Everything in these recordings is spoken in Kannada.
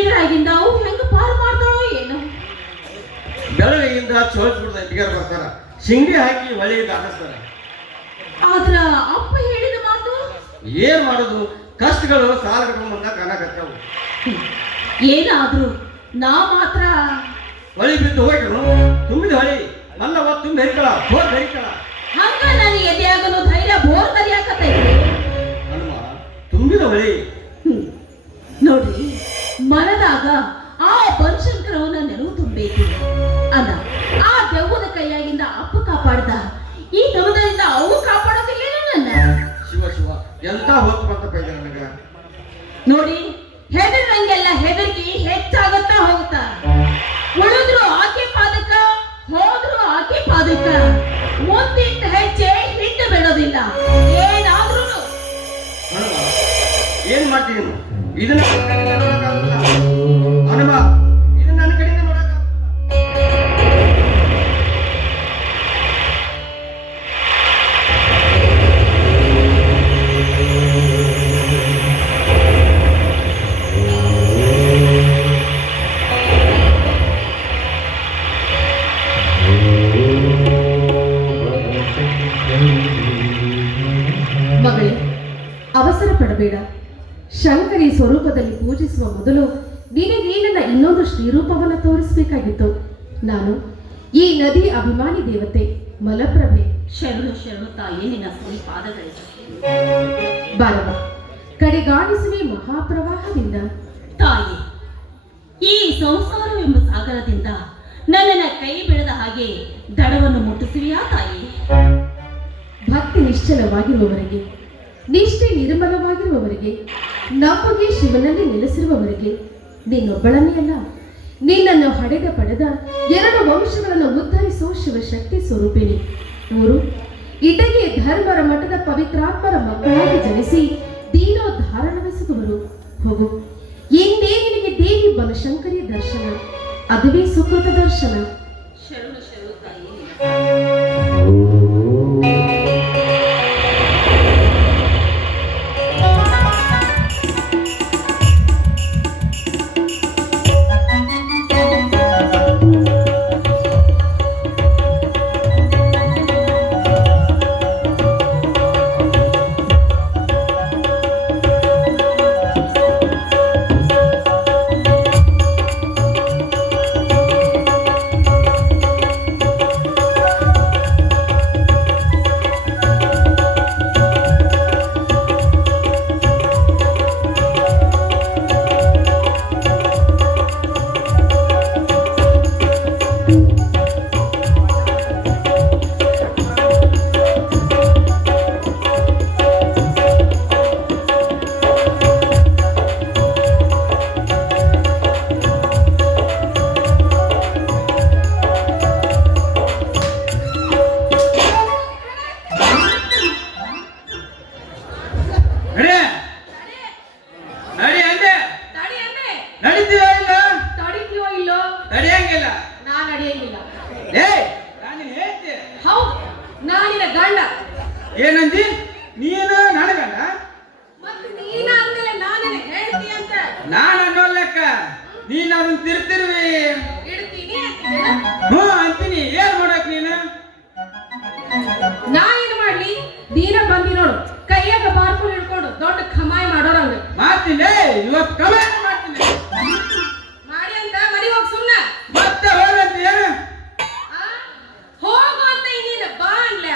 ಇದ್ರಾಗಿಂದ ಅವು ಹೆಂಗ ಪಾರು ಮಾಡ್ತಾಳೋ ಏನು. ಬೆಳಗ್ಗೆಯಿಂದ ಚೋಳಿಸ್ಬಿಡ್ದ ಇಟ್ಟಿಗಾರ ಬರ್ತಾರ, ಶಿಂಗಿ ಹಾಕಿ ಹೊಳೆಯಿಂದ ಹಾಕಿಸ್ತಾರ. ಆದ್ರ ಅಪ್ಪ ಹೇಳಿದ ಮಾತು ಏನ್ ಮಾಡೋದು, ಕಷ್ಟಗಳು ಸಾಲ ಕಟ್ಕೊಂಡ್ ಕಾಣಕತ್ತಾವು. ಏನಾದ್ರು ನಾ ಮಾತ್ರ ಹೊಳಿ ಬಿದ್ದು ಹೋಗ್ರು, ತುಂಬಿದ ಹೊಳಿ ಮಲ್ಲವ ತುಂಬಿ ಹರಿಕಳ ಬೋರ್ ಹರಿಕಳ ಹಂಗ ನನಗೆ ಎದೆಯಾಗಲು ಧೈರ್ಯ ಬೋರ್ ಕರಿಯಾಕತ್ತೈತಿ. ಹನುಮ ತುಂಬಿದ ಹೊಳಿ ನೋಡ್ರಿ, ಮನದಾಗ ಆ ಬನಶಂಕರವನ್ನ ನೆನವು ತುಂಬೈತಿ ಅಲ್ಲ. ಆ ದೆವ್ವದ ಕೈಯಾಗಿಂದ ಅಪ್ಪ ಕಾಪಾಡ್ದ, ಈ ದೆವ್ವದಿಂದ ಅವು ಕಾಪಾಡೋದಿಲ್ಲ ನನ್ನ. ಶಿವ ಶಿವ ಎಂತ ಹೊತ್ತು ಬಂತಪ್ಪ ಇದೆ ನನಗ. ನೋಡಿ, ಹೆದರ್ದಂಗೆಲ್ಲ ಹೆದರ್ಕಿ ಹೆಚ್ಚಾಗತ್ತಾ ಹೋಗುತ್ತಾ. ಉಳಿದ್ರು ಆಕೆ ಪಾದಕ, ಹೋದ್ರು ಆಕೆ ಪಾದಕ. ಮುಂದಿಟ್ಟ ಹೆಜ್ಜೆ ಹಿಂದೆ ಬಿಡೋದಿಲ್ಲ. ಏನಾದ್ರೂ ಹನುಮ ಏನ್ ಮಾಡ್ತೀನಿ ಇದನ್ನ ಹನುಮ ಇದನ್ನ ನನ್ನ ಕಡೆಯಿಂದ ಮಾಡಕ. ಮಗಳೇ, ಅವಸರ ಪಡಬೇಡ. ಶಂಕರಿ ಸ್ವರೂಪದಲ್ಲಿ ಪೂಜಿಸುವ ಮೊದಲು ನಿನಗೆ ನನ್ನ ಇನ್ನೊಂದು ಶ್ರೀರೂಪವನ್ನು ತೋರಿಸಬೇಕಾಗಿತ್ತು. ನಾನು ಈ ನದಿ ಅಭಿಮಾನಿ ದೇವತೆ ಮಲಪ್ರಭೆ. ಶರಣು ಶರಣು ತಾಯಿ, ನಿನ್ನ ಶ್ರೀ ಪಾದಗಳಿಗೆ ಬಾರವ. ಕಡೆಗಾಣಿಸುವೆ ಮಹಾಪ್ರವಾಹದಿಂದ. ತಾಯಿ, ಈ ಸಂಸಾರವೆಂಬ ಸಾಗರದಿಂದ ನನ್ನನ್ನ ಕೈ ಬೆಳೆದ ಹಾಗೆ ದಡವನ್ನು ಮುಟ್ಟಿಸುವಿಯಾ ತಾಯಿ? ಭಕ್ತಿ ನಿಶ್ಚಲವಾಗಿರುವವರಿಗೆ, ನಿಷ್ಠೆ ನಿರ್ಮಲವಾಗಿರುವವರಿಗೆ, ನಮಗೆ ಶಿವನಲ್ಲಿ ನೆಲೆಸಿರುವವರಿಗೆ ನಿನ್ನೊಬ್ಬಳನ್ನೇ ಅಲ್ಲ, ನಿನ್ನನ್ನು ಹಡೆದ ಪಡೆದ 2 ವಂಶಗಳನ್ನು ಉದ್ಧರಿಸೋ ಶಿವಶಕ್ತಿ ಸ್ವರೂಪಿಣಿ. ಇವರು ಇಟಗಿ ಧರ್ಮರ ಮಠದ ಪವಿತ್ರಾತ್ಮರ ಮಕ್ಕಳಾಗಿ ಜನಿಸಿ ದೀನೋದ್ಧಾರಣವೆಸಗುವರು. ಹೋಗು, ಇಂದೇ ನಿನಗೆ ದೇವಿ ಬನಶಂಕರಿ ದರ್ಶನ, ಅದುವೇ ಸುಕೃತ ದರ್ಶನ. ಶರಣು ಶರಣು ತಾಯಿ. ಏನಂದಿ ನೀನು ನನಗಲ್ಲ? ನಾನು ಅನ್ನೋಲ್ಲಕ್ಕ ನೀನು ಅದನ್ನ ತಿರ್ತಿರ್ವಿ. ಹ್ಞೂ ಅಂತೀನಿ. ಏನ್ ಮಾಡಕ್ ನೀನು? ನಾ ಏನ್ ಮಾಡ್ಲಿ? ದೀನ ಬಂದಿ ನೋಡು, ಕೈಯಾಗ ಬಾರ್ಕೊಂಡು ಹಿಡ್ಕೊಂಡು ದೊಡ್ಡ ಕಮಾಯಿ ಮಾಡೋರಂಗ ಮಾಡ್ತೀನಿ. ಇವತ್ತು ಕಮಾಯಿ ಮಾಡ್ತೀನಿ ಮಾಡಿ ಅಂತ ಮನೆಗೆ ಹೋಗಿ ಸುಮ್ನ ಮತ್ತೆ ಹೋಗಂತ ಏನು ಹೋಗು ಅಂತ ಇನ್ನೇನ ಬಾ ಅಲ್ಲ.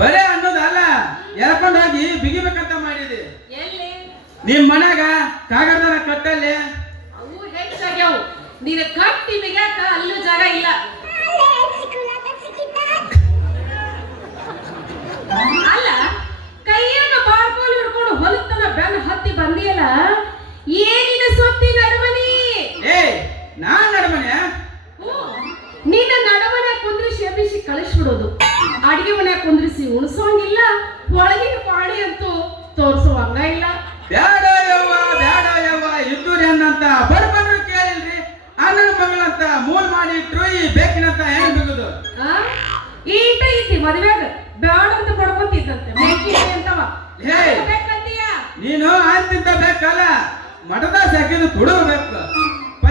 ಬರೇ ಅನ್ನೋದಲ್ಲ, ಎಳ್ಕೊಂಡು ಹೋಗಿ ಬಿಗಿಬೇಕಂತ ಮಾಡಿದಿ. ಎಲ್ಲಿ? ನಿಮ್ ಮನ್ಯಾಗ ಕಾಗದನ ಕಟ್ಟಲ್ಲಿ ಅವು ಹೆಚ್ಚಾಗ್ಯಾವು. ನೀನು ಕಟ್ಟಿ ಬಿಗಾಕ ಅಲ್ಲೂ ಜಾಗ ಇಲ್ಲ. ಅಲ್ಲ, ಕೈಯಾಗ ಬಾರ್ಕೋಲ್ ಹಿಡ್ಕೊಂಡು ಹೊಲತನ ಬೆನ್ನ ಹತ್ತಿ ಬಂದಿಯಲ್ಲ, ಏನಿನ ಸೊತ್ತಿ ನಡಮನಿ? ನಾನ್ ನಡಮನೆ? ನಿನ್ನ ನಡಮನೆ ಕುಂದ್ರಿಸಿ ಎಬ್ಬಿಸಿ ಕಳಿಸ್ಬಿಡೋದು, ಅಡಿಗೆ ಮನೆ ಕುಂದ್ರಿಸಿ ಉಣಿಸೋಂಗಿಲ್ಲ, ಒಳಗಿನ ಪಾಣಿ ಅಂತೂ ತೋರಿಸುವಂಗ ಇಲ್ಲ. ಬ್ಯಾಡ ಯವ್ವ, ಬ್ಯಾಡ ಯವ್ವ, ಇದ್ದೂರಿ ಅನ್ನಂತ ಬಡಬಡ್ರು ಕೇಳಿಲ್ರಿ. ಅಣ್ಣನ ಮಗಳಂತ ಮೂಲ್ ಮಾಡಿ ಇಟ್ರು ಈ ಬೇಕಿನಂತ ಹೆಂಗ್ ಬಿಗುದು? ಈಟ ಐತಿ ಮದ್ವೆಗ ಬ್ಯಾಡ ಅಂತ ಬಡ್ಕೊಂತಿದ್ದಂತೆ ಮೇಕಿ ಅಂತವ. ನೀನು ಅಂತಿದ್ದ ಬೇಕಲ್ಲ, ಮಠದ ಸಾಕಿದು ತುಡುಬೇಕು.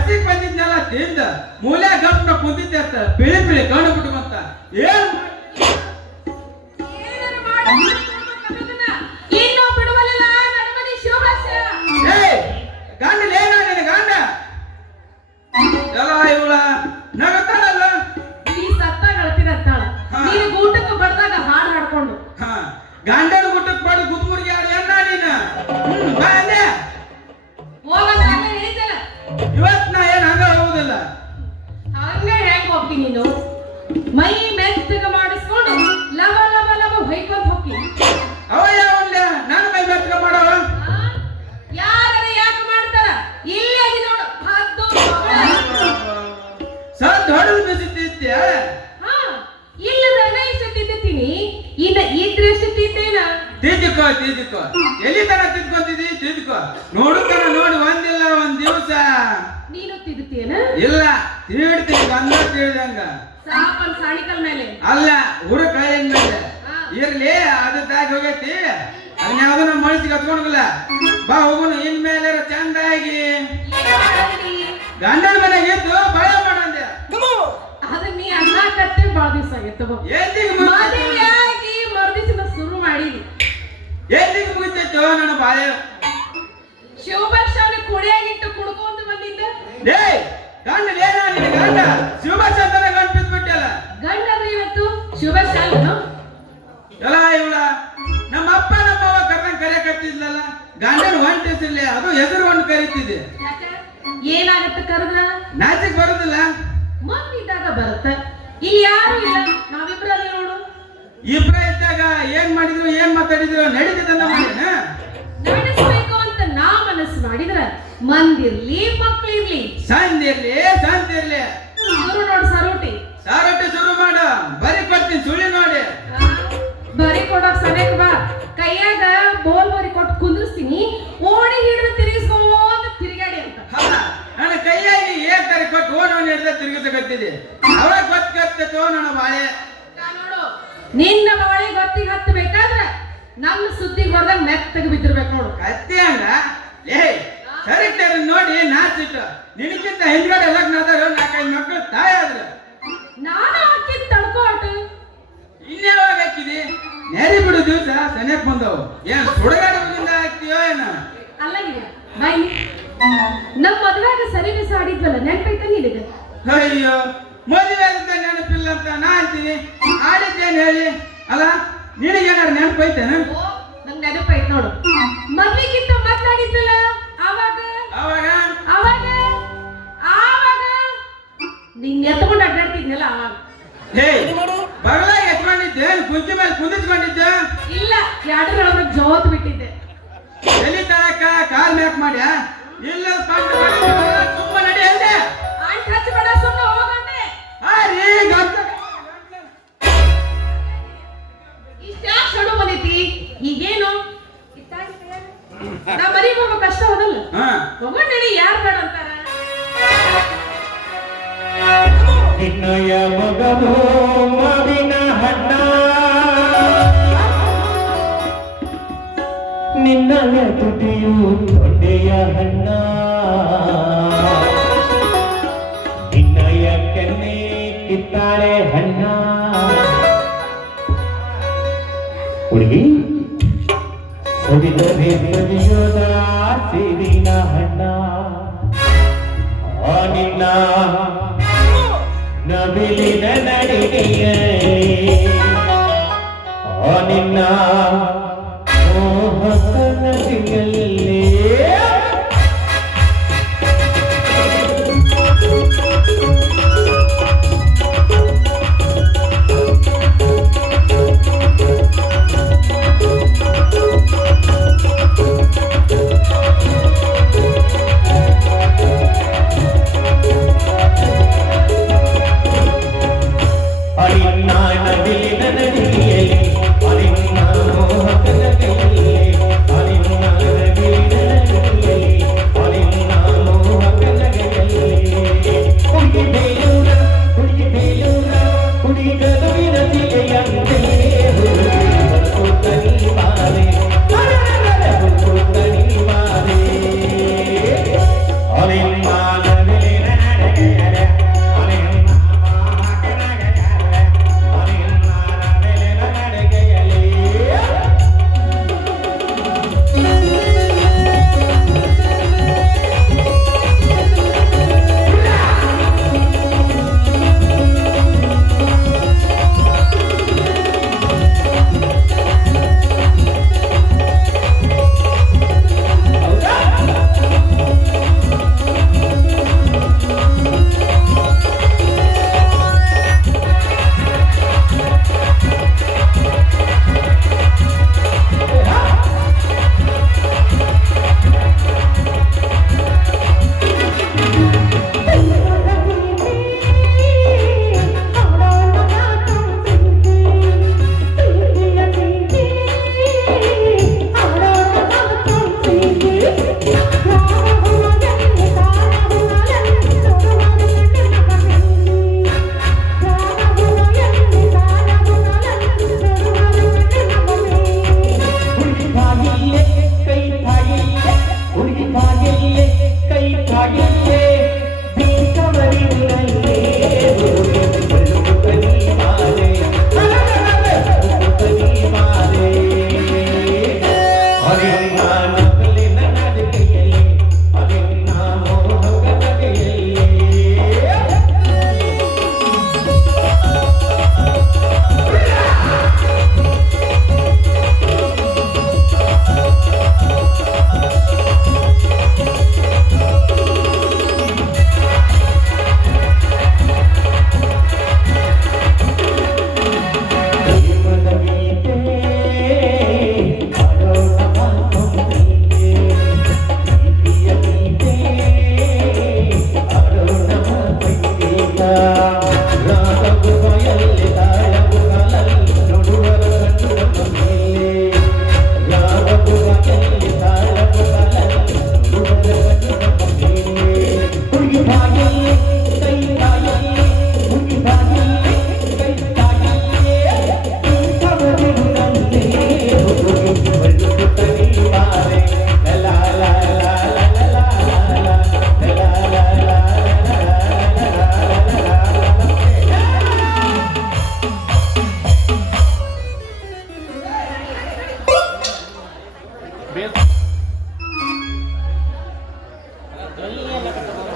ರಸ್ತೆಗೆ ಬಂದಿದ್ನೆಲ್ಲ ತಿಂದ ಮೂಲೆ ಗಪ್ನ ಕುಂತಿದ್ದೆ ಅಂತ ಬಿಳಿ ಬಿಳಿ ಕಣ್ಣು ಬಿಟ್ಕೊಂತ ಏನ್ ಏನಾರ ಮಾಡಿ ಅನ್ನೋದನ್ನ ಇನ್ನೂ ಬಿಡುವಲ್ಲ ನಡುಮನಿ ಶಿವಭಾಷ್ಯ. ಏಯ್ ಗಂಡ ಲೇನ ನಿನ್ನ ಗಂಡ ಎಲ್ಲ ಇವಳ ನಗತಾಳಲ್ಲ ನೀ ಸತ್ತಾಗ ಅಳ್ತಿರತ್ತಾಳ. ಹಾ. ನೀನು ಊಟಕ್ಕೆ ಬರ್ದಾಗ ಹಾಡು ಹಾಡ್ಕೊಂಡು ಹಾ ಗಂಡನ ಗುಟ್ಟಕ್ಕೆ ಮಾಡಿ ಗುದ್ಮುರ್ಗಿ ಆಡಿ ಅಣ್ಣ ನೀನ ಬಾ ಅಂದೆ ಹೋಗಂತ ಅಲ್ಲೇ ಹೇಳಿದ್ದಲ್ಲ. ಇವತ್ ನಾ ಏನ್ ಹಂಗ ಹೋಗುದಿಲ್ಲ ಹಂಗ ಹೆಂಗ್ ಹೋಗ್ತಿ ನೀನು? ಮೈ ಮೆತ್ತಗ ಮಾಡಿಸ್ಕೊಂಡು ಲವ ಲವ ಲವ ಹೊಯ್ಕೊಂಡ್ ಹೋಗಿ. ಅವ ಯಾವಲ್ಲ ನನ್ನ ಮೈ ಮೆತ್ತಗ ಮಾಡವ ಯಾರ ಯಾಕೆ ಮಾಡ್ತಾರ? ಇಲ್ಲೇ ಅದಿ ನೋಡು ಹದ್ದು ಸತ್ ಹೊಡೆದು ಬಿಸಿತ್ತಿದ್ದೆ ಹಾ ಇಲ್ಲದಾಗ ಇಷ್ಟ ತಿಂತೀನಿ. ಇನ್ನ ಇದ್ರೆಷ್ಟು ತಿಂತೇನ? ತಿದ್ದುಕೋ ಎಲ್ಲಿ ತನ ತಿದ್ಕೊಂತಿದ್ದಿ ತಿದ್ದುಕೋ ನೋಡುತ್ತಾನ ನೋಡಿ ಒಂದಿಲ್ಲ ಒಂದ್ ದಿವಸ ನೀನು ತಿಂತೀಯನ? ಇಲ್ಲ ತಿಳಿಡ್ತೀನಿ ಬಂದ ತಿಳಿದಂಗ ಸಾಪನ್ ಸಾಣಿಕಲ್ ಮೇಲೆ ಅಲ್ಲ ಹುಡುಗ ಕಾಯಿನ ಮೇಲೆ ಹಾ. ಇರ್ಲಿ ಅದು ತಾಗಿ ಹೋಗೈತಿ ಅದನ್ನ ಯಾವ್ದು ನಮ್ಮ ಮನಸ್ಸಿಗೆ ಹತ್ಕೊಂಡಲ್ಲ ಬಾ ಹೋಗೋಣ ಇನ್ಮೇಲೆ ಚಂದಾಗಿ ಏನ್ ಮಾಡಾಕತ್ತಿ? ಗಂಡನ ಮನೆಗೆ ಇದ್ದು ಬಾಳೆ ಮಾಡಂದೆ ಅದನ್ನ ನೀ ಅನ್ನಕತ್ತೆ ಬಾಳ ದಿವಸ ಆಗೈತವ. ಎಲ್ಲಿಗೆ ಮದುವೆಯಾಗಿ ಮರುದಿವಸ ಶುರು ಮಾಡಿದಿ. ಎಲ್ಲಿಗೆ ಮುಗಿತೈತೋ ನನ್ನ ಬಾಳೆ ಶಿವಭಾಷಾನ ಕುಡಿಯಾಗಿಟ್ಟು ಕುಡ್ಕೊಂತ ಬಂದಿದ್ದ. ಡೇ ಗಂಡ ಲೇನ ನಿನ್ನ ಗಂಡ ಶಿವಭಾಷ ಅಂತಾನೆ ಗಂಡ ಬಿದ್ಬಿಟ್ಟಲ್ಲ ಗಂಡಂದ್ರೆ ಇವತ್ತು ಶಿವಭಾಷಾನು ಎಲ್ಲ ಇವಳ ನಮ್ಮ ಅಪ್ಪ ನಮ್ಮವ್ವ ಕರ್ದಂಗ್ ಕರೆಯಕತ್ತಿದ್ಲಲ್ಲ ಗಂಡನ ಒಂದ್ ಹೆಸರ್ಲಿ ಅದು ಹೆಸರು ಒಂದು ಕರಿತಿದೆ ಯಾಕ ಏನಾಗತ್ತ ಕರೆದ್ರ ನಾಚಿಕ್ ಬರುದಿಲ್ಲ ಮತ್ತಿದ್ದಾಗ ಬರುತ್ತ. ಇಲ್ಲಿ ಯಾರು ಇಲ್ಲ, ನಾವಿಬ್ರಲ್ಲಿ ನೋಡು. ಇಬ್ರ ಇದ್ದಾಗ ಏನ್ ಮಾಡಿದ್ರು ಏನ್ ಮಾತಾಡಿದ್ರು ನಡೀತದನ್ನ ಮಾಡಿನ ನಡೆಸ್ಬೇಕು ಅಂತ ನಾ ಮನಸ್ಸು ಮಾಡಿದ್ರ ಮಂದಿರ್ಲಿ ಮಕ್ಳಿರ್ಲಿ ಸಂದಿರ್ಲಿ ಸಂತಿರ್ಲಿ ಶುರು ನೋಡು ಸರೋಟಿ. ಸಾರೊಟ್ಟೆ ಶುರು ಮಾಡ ಬರಿ ಕೊಡ್ತೀನಿ ಸುಳಿ ನೋಡಿ ಬರಿ ಕೊಡೋಕ್ ಸರಿಯಾಗ ಬಾ. ಕೈಯಾಗ ಬೋಲ್ ಬರಿ ಕೊಟ್ಟು ಕುಂದಿರ್ಸ್ತೀನಿ. ಓಣಿ ಹಿಡಿದು ತಿರುಗಿಸ್ಕೊಂತ ತಿರುಗಾಡಿ ಅಂತ. ಹಾ ನನ್ನ ಕೈಯಾಗಿ ಏನ್ ತರ ಕೊಟ್ಟು ಓಣವನ್ನು ಹಿಡ್ದ ತಿರುಗಿಸಕತ್ತಿದೆ ಅವಾಗ ಗೊತ್ತೋ ನನ್ನ ಬಾಳೆ ನೋಡು ನಿನ್ನ ಬಾಳೆ ಗೊತ್ತಿಗೆ ಹತ್ತಬೇಕಾದ್ರ ನನ್ನ ಸುದ್ದಿಗೆ ಬರ್ದಂಗ ಮೆತ್ತಗೆ ಬಿದ್ದಿರ್ಬೇಕು ನೋಡು. ಕತ್ತಿ ಹಂಗ ಏ ಸರಿಕ್ಟರ್ ನೋಡಿ ನಾಚಿಟ್ಟು ನಿನಕ್ಕಿಂತ ಹಿಂದ್ಗಡೆ ಲಗ್ನ ಆದರು 4-5 ಮಕ್ಕಳು ತಾಯಿ ಆದ್ರು ನಾನು ಹಾಕಿದ್ ತಡ್ಕೋ ಆಟು. ಇನ್ಯಾವಾಗ ಹಾಕಿದಿ ನೆರಿ ಬಿಡು ದಿವಸ ಸನ್ಯಕ್ ಬಂದವು ಏನ್ ಸುಡಗಾಡದಿಂದ ಹಾಕ್ತೀಯೋ ಏನ ಅಲ್ಲ ಈಗ ಬಾಯಿ ನಮ್ಮ ಮದುವೆಗ ಸರಿ ಬಿಸ ಆಡಿದ್ವಲ್ಲ ನೆನ್ಪೈತ ನಿನಗೆ? ಅಯ್ಯೋ ಮದುವೆ ಅಂತ ನೆನಪಿಲ್ಲ ಅಂತ ನಾ ಅಂತೀನಿ ಆಡಿದ್ದೇನು ಹೇಳಿ ಅಲ್ಲ ನಿನಗೇನಾರು ನೆನಪೈತೇನ ಓ ನಂಗೆ ನೆನಪೈತ್ ನೋಡು. ಮದ್ವೆಗಿಂತ ಮಾತಾಡಿದ್ವಲ್ಲ ಅವಾಗ ಅವಾಗ ಅವಾಗ ಆವಾಗ ನಿನ್ ಎತ್ಕೊಂಡು ಅಡ್ಡಾಡ್ತಿದ್ನಲ್ಲ ಅವಾಗ. ಹೇ ಬಗಲಾಗ ಎತ್ಕೊಂಡಿದ್ದೆ ಕುಂಚಿ ಮೇಲೆ ಕುಂದಿಸ್ಕೊಂಡಿದ್ದೆ ಇಲ್ಲ ಎರಡರೊಳಗೆ ಜೋತ್ ಬಿಟ್ಟಿದ್ದೆ. ಎಲ್ಲಿ ತಳಕ ಕಾಲ್ ಮ್ಯಾಕ್ ಮಾಡ್ಯ ಇಲ್ಲ ತುಂಬ ನಡಿ ಹೇಳ್ದೆ ಆಂಟ್ ಹಚ್ಚಬೇಡ ಸುಮ್ಮನೆ ಹೋಗಂದೆ. ಇಷ್ಟ್ಯಾಕ್ ಶಡು ಬಂದೈತಿ ಈಗೇನು? ನಾ ಮರಿ ಹೋಗೋ ಕಷ್ಟ ಹೋದಲ್ಲ ಹೋಗೋ ನಡಿ ಯಾರು ಬೇಡ ಅಂತಾರ. ನಿನ್ನಯ ಮಗನು ಮಾವಿನ ಹಣ್ಣ ನಿನ್ನಯ ತುಟಿಯು ತೊಂಡೆಯ ಹಣ್ಣ ನಿನ್ನಯ ಕೆನ್ನೆ ಕಿತ್ತಾಳೆ ಹಣ್ಣ ಹುಡುಗಿ ಸವಿದರೆ ಸವಿಯೋದ ಸೇರಿನ ಹಣ್ಣ ಆ ನಿನ್ನ ನವಿಲಿನ ನಡಿಗೆಯಲ್ಲಿ ಆ ನಿನ್ನ ಮೋಹಕ ನದಿಯಲ್ಲಿ ಅರಿನ್ನ ನದಿಲಿನ ನದಿಯಲ್ಲಿ ಅರಿನ್ನ ಮೋಹಕನ ಕೈಯಲ್ಲಿ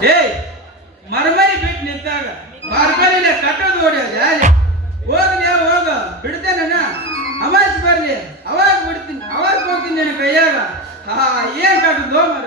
ಏಯ್ ಮರಮರಿ ಬಿಟ್ಟು ನಿಂತಾಗ ಮರಮರಿನ ಕಟ್ಟೋದು ಹೊಡೆಯೋದು ಯಾಲಿ ಹೋಗ್ಲಿ ಹೋಗ ಬಿಡ್ತೇನ ಅವಾಜ್ ಬರ್ಲಿ ಅವಾಗ ಬಿಡ್ತೀನಿ ಅವಾಗ ಹೋಗ್ತೀನಿ ನನ್ನ ಕೈಯಾಗ ಏನ್ ಕಟ್ಟೋದು ಮರ